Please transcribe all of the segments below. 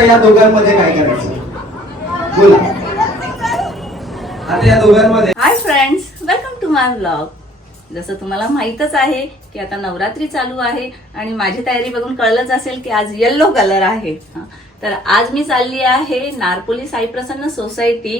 आता या दोघांमध्ये काय करायचं? बोला. आता या दोघांमध्ये hi friends welcome to my blog जसं तुम्हाला माहीतच आहे की आता नवरात्री चालू आहे आणि माझी तयारी बघून कळलंच असेल की आज येल्लो कलर आहे. तर आज मी चालली आहे नारपोली साईप्रसन्न सोसायटी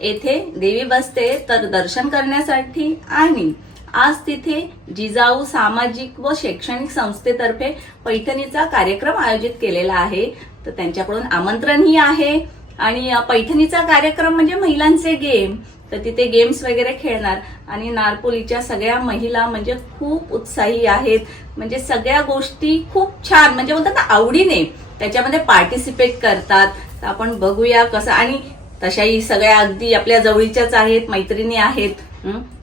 येथे देवी बसते तर दर्शन करण्यासाठी आणि आज तिथे जिजाऊ सामाजिक व शैक्षणिक संस्थेतर्फे पैठणीचा कार्यक्रम आयोजित केलेला आहे. तर त्यांच्याकडून आमंत्रणही आहे. आणि पैठणीचा कार्यक्रम म्हणजे महिलांचे गेम. तर तिथे गेम्स वगैरे खेळणार. आणि नारपोलीच्या सगळ्या महिला म्हणजे खूप उत्साही आहेत. म्हणजे सगळ्या गोष्टी खूप छान म्हणजे बोलतात ना आवडीने त्याच्यामध्ये पार्टिसिपेट करतात. तर आपण बघूया कसं. आणि तशाही सगळ्या अगदी आपल्या जवळच्याच आहेत मैत्रिणी आहेत.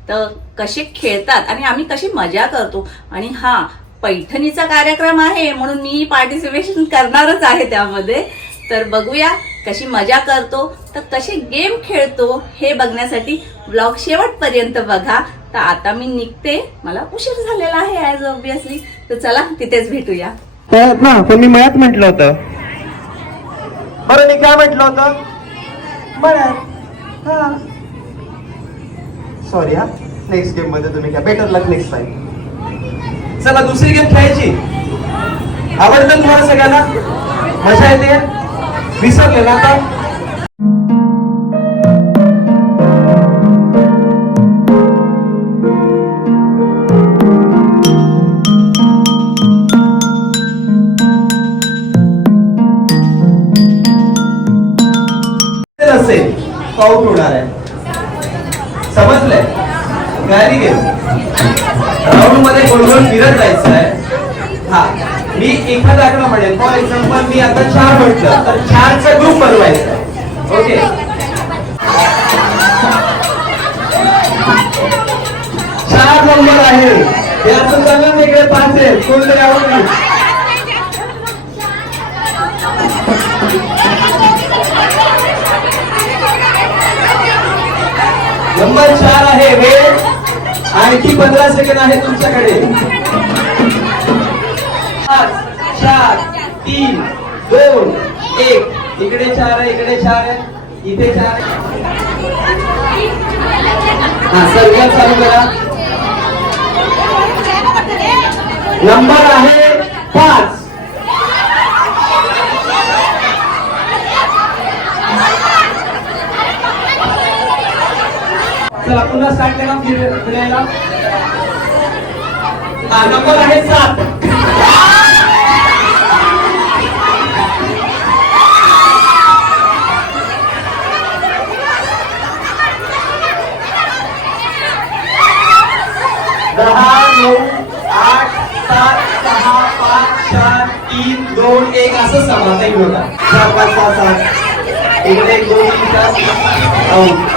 तर कसे खेळतात आणि आम्ही कशी मजा करतो. आणि हा पैठणीचा कार्यक्रम आहे म्हणून मी पार्टिसिपेशन करणारच आहे त्यामध्ये. तर बघूया कशी मजा करतो. तर कसे गेम खेळतो हे बघण्यासाठी ब्लॉग शेवटपर्यंत बघा. तर आता मी निघते. मला उशीर झालेला आहे ऍज ऑब्विसली तर चला तिथेच भेटूया. ना? पण मी मळ्यात म्हटलं होतं. बरं मी काय म्हटलं होतं? हा. सॉरी हा. नेक्स्ट गेममध्ये तुम्ही काय बेटर लक नेक्स्ट टाइम चला दुसरी गेम खेळायची. आवडतं तुम्हाला सगळ्यांना? मजा येते. विसरले ना आता. असेल. पाऊट होणार आहे. समजलंय? गाडी गेम राऊंडमध्ये गोल गोल फिरत जायचं आहे हा मी एखादा आकडा म्हणेल फॉर एक्झाम्पल मी आता चार म्हटलं तर चारचा ग्रुप बनवायचा. ओके चार नंबर आहे. याचं असं सांगा ना पाच आहे कोणतरी आवडली नंबर चार आहे वेळ. आणखी पंधरा सेकंड आहे तुमच्याकडे. पाच चार तीन दोन एक. इकडे चार आहे इकडे चार आहे. इथे चार हा सर्वात चालू करा. नंबर आहे पाच. चला पुन्हा स्टार्ट करा फिरायला हा नंबर आहे सात. दहा नऊ आठ सात सहा पाच चार तीन दोन एक असं समा नाही होता चार पाच सहा सात. एक दोन तीन चार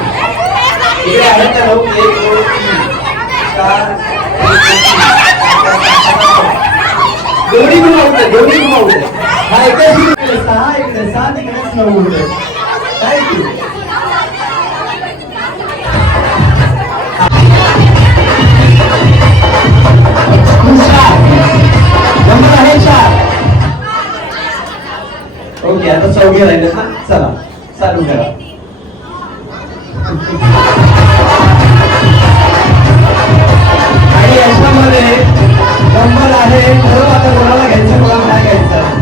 इकडे आहेत का नऊ एक दोन तीन चार एक, दोन, तीन. दोन्ही घुमावते दोन्ही घुमावते हा एकच इकडे सहा इकडे सात इकडेच नऊ उरले थँक्यू नंबर आहे चार ओके आता चौघे राहिले ना चला चालू करा आणि कंबल नंबर आहे. ठरव आता कोणाला घ्यायचं कोणाला नाही घ्यायचं.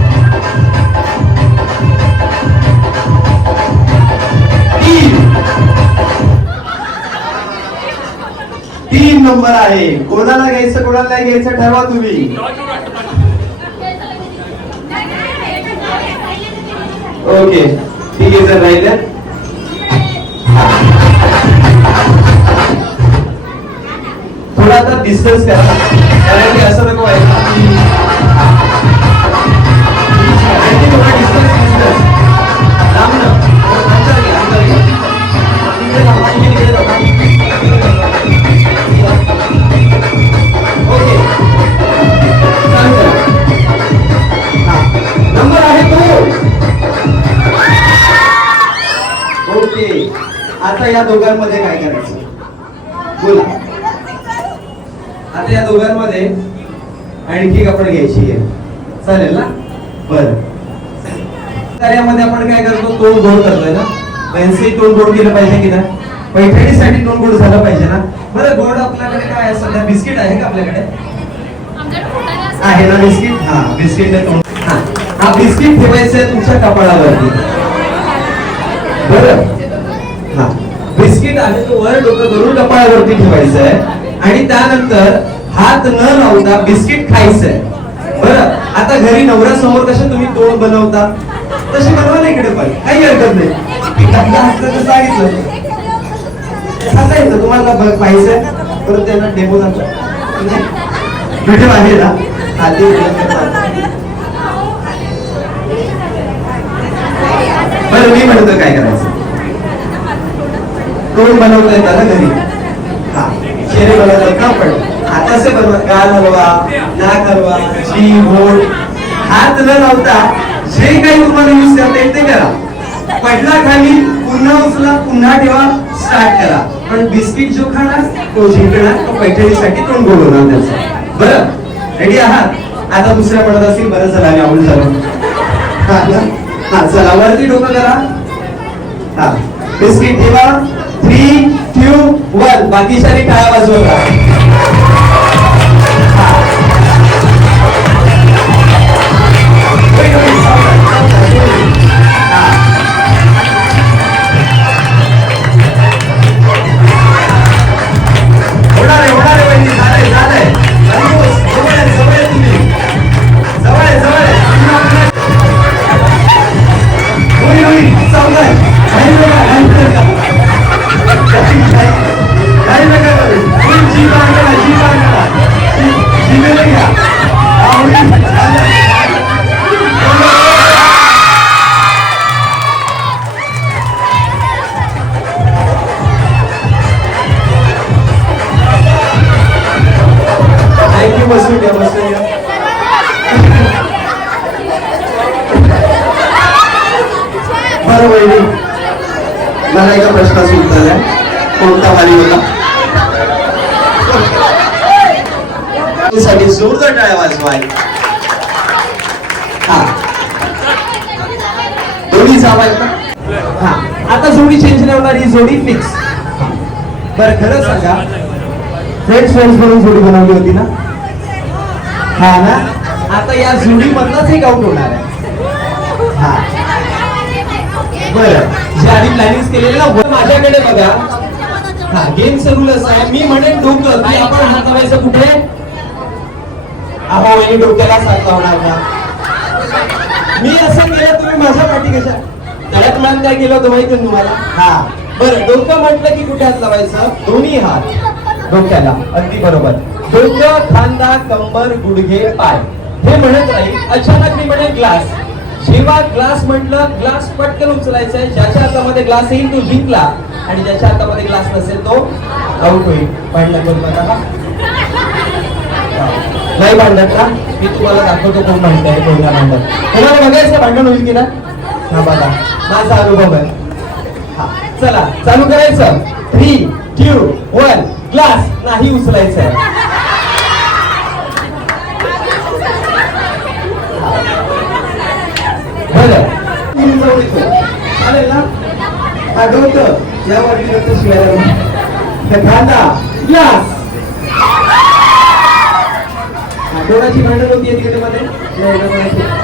तीन. नंबर आहे. कोणाला घ्यायचं कोणाला नाही घ्यायचं ठरवा तुम्ही. ओके. ठीक आहे सर राहिल्या डिस्टन्स द्या कारण की असं नको आहे ओके. आता या दोघांमध्ये काय करायचं? आता या दोघांमध्ये आणखी कपडे घ्यायची आहे. चालेल ना? बर. तर यामध्ये आपण काय करतो? तोंड गोड करतोय ना? पेन्सिल तोंड गोड केलं पाहिजे की नाही? पैठणीसाठी तोंड गोड झालं पाहिजे ना? बरं गोड आपल्याकडे काय आहे? सध्या बिस्किट आहे का आपल्याकडे? आहे ना बिस्किट हा बिस्किट तोंड. हा हा बिस्किट ठेवायचं तुमच्या कपाळावरती. बरं. हा बिस्किट आहे तो वर डोकं करून कपाळावरती ठेवायचं आहे. आणि त्यानंतर हात न लावता बिस्किट खायचंय. बरं आता घरी नवरा समोर कसे तुम्ही तोंड बनवता? तसे बनवा ना इकडे पण. काही हरकत नाही. धंदा असलं तर सांगितलं. सांगायचं तुम्हाला पाहिजे. परत त्यांना डेमो दाखव व्हिडिओ आहे ना आधी ते बरं मी म्हणतो काय करायचं? तोंड बनवता येतं ना घरी. हा चेहरे बनवता का पडलं पण आता से बनवा काल हलवा नाक हलवा जी बोट. हात न लावता जे काही तुम्हाला यूज करता येईल ते करा. पडला खाली पुन्हा उचला पुन्हा ठेवा स्टार्ट करा. पण बिस्किट जो खाणार तो जिंकणार तो पैठणीसाठी तोंड गोड होणार त्याचं. बरं? रेडी आहात? आता दुसऱ्या पडत असतील बरं चला आम्ही आवडून झालो हा ना? हा चला वरती डोकं करा. हा. बिस्किट ठेवा. थ्री टू वन बाकीच्या टाळ्या वाजवा. जोरदार टाळ्या वाजवाय हा. दोन्ही जाव हा. आता जोडी चेंज नाही होणार ही जोडी फिक्स बरं खरं सांगा. फ्रेंड्स फ्रेंड्स म्हणून जोडी बनवली होती ना? हा ना? आता या जोडी मधनच एक आउट होणार आहे. हा. बरं. जे आधी प्लॅनिंग केलेले ना माझ्याकडे बघा. हा गेमचं रूल असं आहे मी म्हणेन डोकं की आपण हातावायचं कुठे अहो मी डोक्याला साथ होणार का मी असं केलं तुम्ही माझ्या पाठी कशा? तळ्यात मला काय केलं होतं माहिती तुम्हाला? हा. बरं डोकं म्हटलं की कुठे हात लावायचं? दोन्ही हात. डोक्याला. अगदी बरोबर. डोकं खांदा कंबर गुडघे पाय. हे म्हणत राहील अचानक मी म्हणे ग्लास. जेव्हा ग्लास म्हटलं ग्लास पटकन उचलायचा आहे. ज्याच्या हातामध्ये ग्लास येईल तो जिंकला. आणि ज्याच्या हातामध्ये ग्लास नसेल तो आउट होईल. पाहिलं करू नका नाही भांडत का? मी तुम्हाला दाखवतो कोण भांडत आहे कोण भांडत. तुम्हाला बघायचं भांडण होईल की ना हा बघा. माझा अनुभव आहे. हा चला चालू करायचं. थ्री टू वन ग्लास नाही उचलायचं. आहे बरं. चालेल ना? आठवतं. या वाटीनंतर शिवायला खांदा ग्लास कोणाची भांडण होती तिकडे मध्ये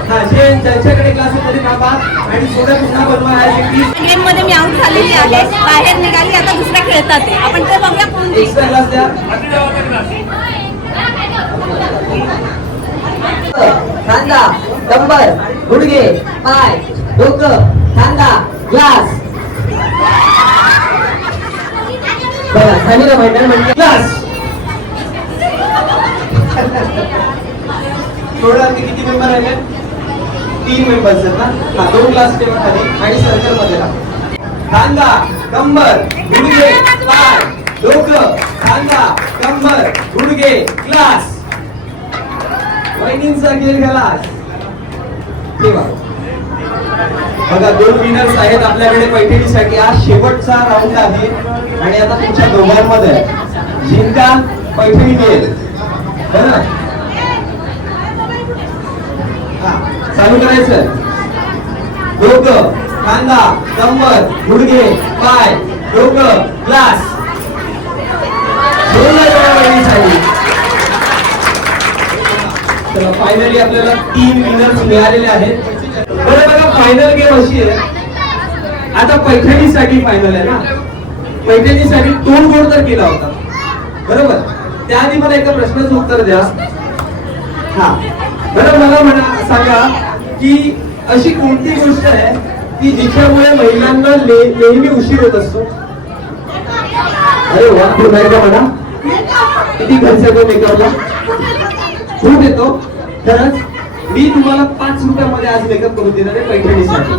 हा जे ज्यांच्याकडे क्लासमध्ये कापा आणि सोडा पुन्हा बनवा आहे गेममध्ये मी आउट झालेली आहे. बाहेर निघाली आता दुसरा खेळतात. आपण ते बघूया कोण. एक्स्ट्रा क्लास द्या. खांदा कंबर पाय डोकं खांदा ग्लास. बघा झालेलं भांडण म्हणजे क्लास थोडं किती मेंबर आहे तीन मेंबर्स आहेत ना? हा दोन क्लास ठेवा खाली आणि सर्कलमध्ये राहा खांदा कंबर गुडघे पाय. डोक खांदा कंबर गुडघे क्लास वहिनींचा गेल क्लास ठेवा बघा. दोन विनर्स आहेत आपल्याकडे पैठणीसाठी. हा शेवटचा राऊंड आहे. आणि आता तुमच्या दोघांमध्ये जिंका पैठणी मिळेल. बरं हा, चालू करायचं. डोकं कांदा कंबर गुडघे पाय डोकं ग्लास. फायनली आपल्याला तीन विनर्स मिळालेले आहेत. बरं बघा फायनल गेम अशी आहे. आता पैठणीसाठी फायनल आहे ना? पैठणीसाठी तोंड गोड तर केला होता. बरोबर? त्याआधी मला एका प्रश्नाचं उत्तर द्या. हा. बरं मला म्हणा सांगा की अशी कोणती गोष्ट आहे की जिच्यामुळे महिलांना नेहमी उशीर होत असतो? अरे वा पुन्हा म्हणा किती खर्च येतो मेकअपला? खूप येतो. खरंच मी तुम्हाला पाच रुपयामध्ये आज मेकअप करून देणार आहे पैठणीसाठी.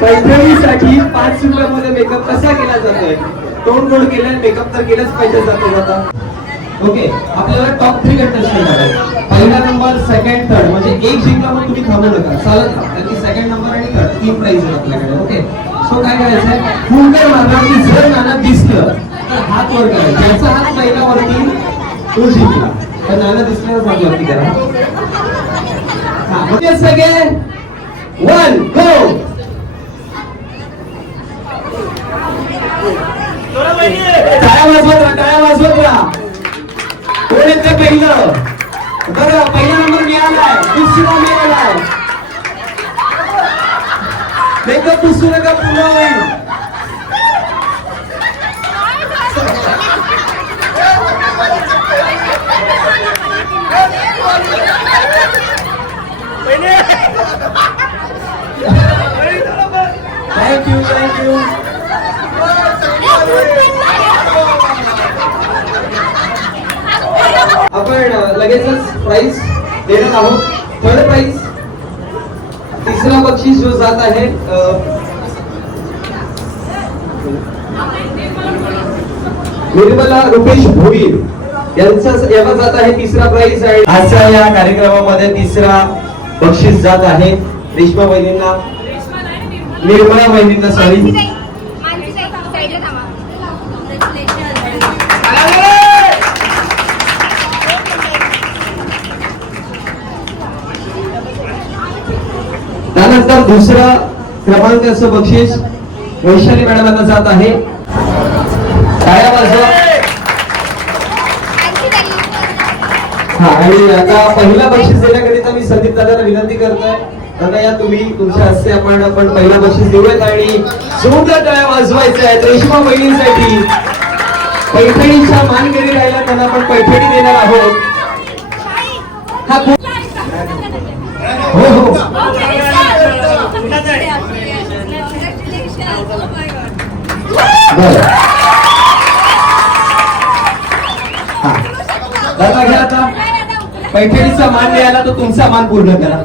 पैठणीसाठी पाच रुपयामध्ये मेकअप कसा केला जातोय? तोंड गोड केलं मेकअप तर केलाच पाहिजे जातो जाता ओके आपल्याला टॉप थ्री कंटेस्टंट आहे पहिला नंबर सेकंड थर्ड म्हणजे एक जिंकला मग तुम्ही थांबू नका. चालत राहा कारण की सेकंड नंबर आणि थर्ड तीन प्राइज आहेत आपल्याकडे ओके? सो काय करायचंय फुंकर मारणार की जर नाना दिसलं तर हात वर करायचा ज्याचा हात पहिला वरती तो जिंकला. तर नाना दिसल्यावर हात वरती करा. हा सगळे वन गो टाळ्या वाजवत राहा टाळ्या वाजवत कोण येते पहिलं। बरं पहिला नंबर मिळालाय दुसरा मिळालाय मेकअप पुसू नका पुन्हा होईल थँक्यू थँक्यू आपण लगेचच प्राइस देणार आहोत. थर्ड प्राइस तिसरा बक्षीस जो जात आहे निर्मला रुपेश भोईर. यांचा याला जात आहे तिसरा प्राइज आणि आजच्या या कार्यक्रमामध्ये तिसरा बक्षीस जात आहे. रेश्मा वहिनींना. निर्मला वहिनींना सॉरी त्यानंतर दुसरा क्रमांकाचं बक्षीस वैशाली मॅडमांना जात आहे. वाजवा. हा आणि आता पहिला बक्षीस देण्याकरिता मी संदीप दादाला विनंती करतोय. दादा या तुम्ही तुमच्या हस्ते आपण आपण पहिला बक्षीस देऊयात आणि सुंदर टाळ्या वाजवायच्या आहेत. रेशमा बहिणींसाठी पैठणीच्या मानकरी राहिला त्यांना आपण पैठणी देणार आहोत. हा खूप हो, पैठणीचा मान मिळाला तर तुमचा मान पूर्ण करा.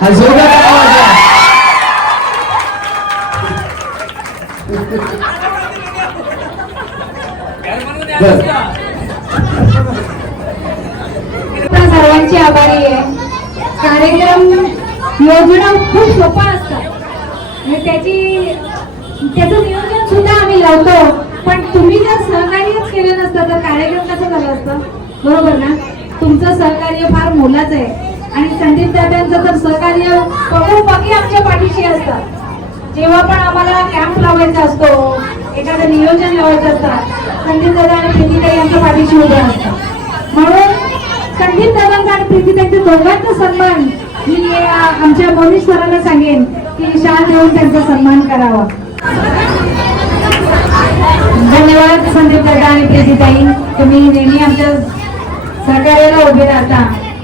हा जोरदार सर्वांची आभारी आहे. कार्यक्रम योजना खूप सोपा असतात. आणि त्याची त्याचं नियोजन सुद्धा आम्ही लावतो. पण तुम्ही जर सहकार्यच केलं नसतं तर कार्यक्रम कसं झालं असतं? बरोबर ना? तुमचं सहकार्य फार मोलाचं आहे. आणि संदीप दादांचं तर सहकार्य पगोपगी आमच्या पाठीशी असतात जेव्हा पण आम्हाला कॅम्प लावायचा असतो एखादं नियोजन लावायचं असतात संदीप दादा आणि प्रीतीताई यांच्या पाठीशी उभे असतात. म्हणून संदीप दादांचा आणि प्रीतीताईचा दोघांचा सन्मान मी आमच्या मोनिश सरांना सांगेन की शाल देऊन त्यांचा सन्मान करावा. धन्यवाद संदीप दादा आणि प्रीतीताई. तुम्ही नेहमी आमच्या सहकार्याला उभे राहता.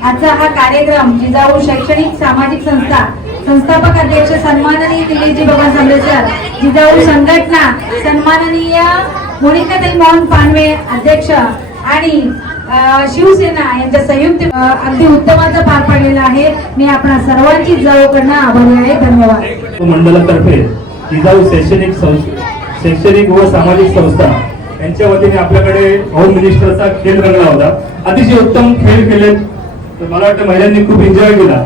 आजचा हा कार्यक्रम जिजाऊ शैक्षणिक सामाजिक संस्था संस्थापक अध्यक्ष सन्माननीय दिलीपजी भगवान सांबरे जिजाऊ संघटना सन्माननीय मोनिकाताई मोहन पानवे अध्यक्ष आणि शिवसेना यांच्या संयुक्त अगदी उत्तमाचं पार पडलेलं आहे. मी आपणा सर्वांची जवळकडनं आभारी आहे. धन्यवाद. मंडळातर्फे जिजाऊ शैक्षणिक संस्था शैक्षणिक व सामाजिक संस्था यांच्या वतीने आपल्याकडे होम मिनिस्टरचा खेळ रंगला होता. अतिशय उत्तम खेळ केले तर मला वाटतं महिलांनी खूप एन्जॉय केला.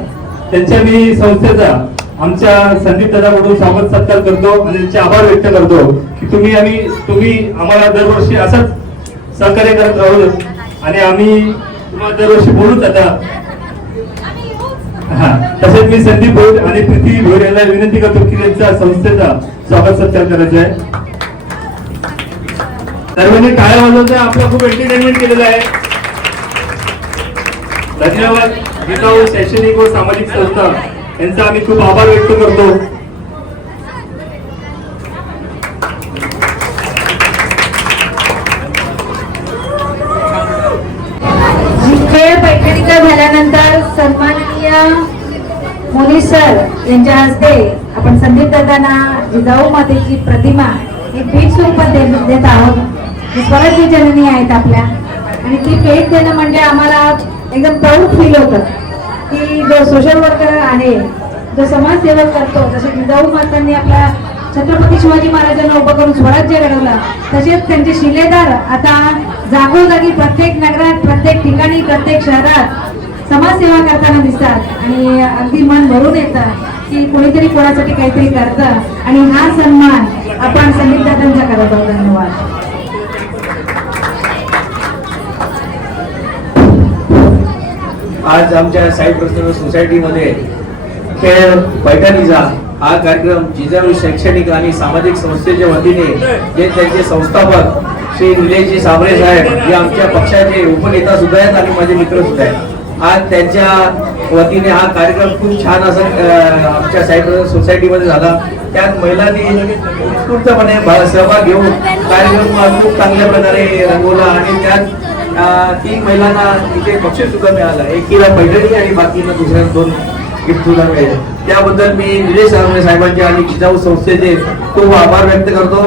त्यांच्या मी संस्थेचा आमच्या संदीप दादाकडून स्वागत सत्कार करतो आणि त्यांचे आभार व्यक्त करतो की तुम्ही आम्ही तुम्ही आम्हाला दरवर्षी असंच सहकार्य करत राहू. आणि आम्ही तुम्हाला दरवर्षी बोलूच आता. हा. तसेच मी संदीप भोर आणि पृथ्वी भोर यांना विनंती करतो की त्यांचा संस्थेचा स्वागत सत्कार करायचा आहे. सर्वांनी टाळ्या वाजवतोय. आपलं खूप एंटरटेनमेंट केलेलं आहे. धन्यवाद. गीता व शैक्षणिक व सामाजिक संस्था. यांचा आम्ही खूप आभार व्यक्त करतो. खेळ पैठणीचा झाल्यानंतर सन्माननीय मोनी सर यांच्या हस्ते आपण संदीप दादांना जिजाऊ मातेची प्रतिमा ही भेट स्वरूपात देत आहोत. स्वराज्य जननी आहेत आपल्या. आणि ती भेट देणं म्हणजे आम्हाला एकदम प्राऊड फील होतं. की जो सोशल वर्कर आहे जो समाजसेवक करतो जसे जिजाऊ मातांनी आपल्या छत्रपती शिवाजी महाराजांना उभं करून स्वराज्य घडवलं तसेच त्यांचे शिलेदार आता जागोजागी प्रत्येक नगरात प्रत्येक ठिकाणी प्रत्येक शहरात समाजसेवा करताना दिसतात. आणि अगदी मन भरून येतं की कोणीतरी कोणासाठी काहीतरी करतं. आणि हा सन्मान आपण संगीत दादांचा करत आहोत. धन्यवाद. आज आमच्या साई प्रसन्न सोसायटीमध्ये खेळ पैठणीचा हा कार्यक्रम जिजाऊ शैक्षणिक आणि सामाजिक संस्थेच्या वतीने जे त्यांचे संस्थापक श्री निलेशजी साबळे साहेब हे आमच्या पक्षाचे उपनेता सुद्धा आहेत आणि माझे मित्र सुद्धा आहेत. आज त्यांच्या वतीने हा कार्यक्रम खूप छान असं आमच्या साई प्रसन्न सोसायटीमध्ये झाला. त्यात महिलांनी उत्स्फूर्तपणे सहभाग घेऊन कार्यक्रम खूप चांगल्या प्रकारे रंगवला आणि त्यात तीन महिलांना इथे बक्षीस सुद्धा मिळालं तिला पैठणी आणि बाकीला दुसऱ्या दोन गिफ्ट सुद्धा मिळेल. त्याबद्दल मी निलेश साहेबांचे आणि जिजाऊ संस्थेचे खूप आभार व्यक्त करतो.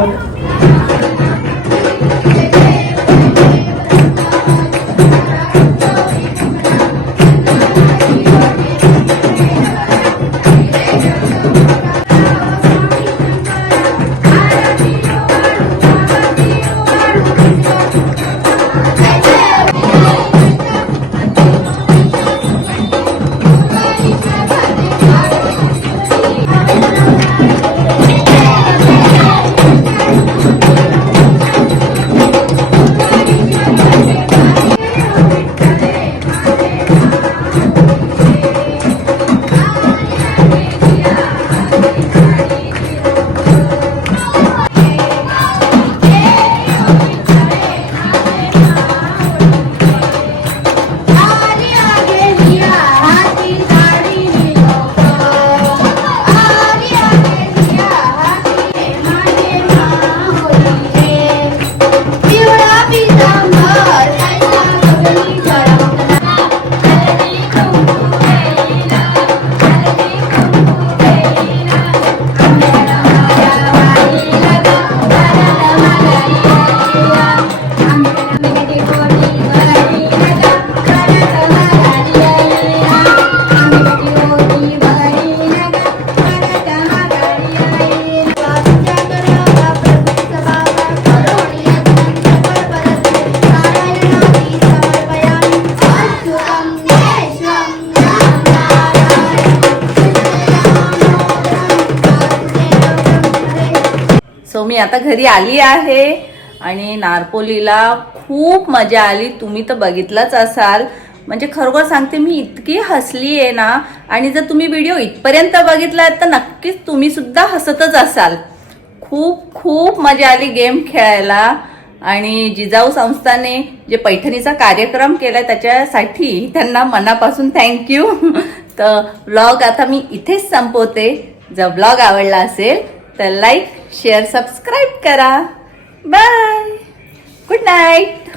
मी आता घरी आली आहे आणि नारपोलीला खूप मजा आली. तुम्ही तर बघितलंच असाल. म्हणजे खरोखर सांगते मी इतकी हसली आहे ना आणि जर तुम्ही व्हिडिओ इथपर्यंत बघितला तर नक्कीच तुम्ही सुद्धा हसतच असाल. खूप खूप मजा आली गेम खेळायला. आणि जिजाऊ संस्थाने जे पैठणीचा कार्यक्रम केला त्याच्यासाठी त्यांना मनापासून थँक्यू तर ब्लॉग आता मी इथेच संपवते. जर ब्लॉग आवडला असेल तर लाईक शेअर सबस्क्राईब करा. Bye good night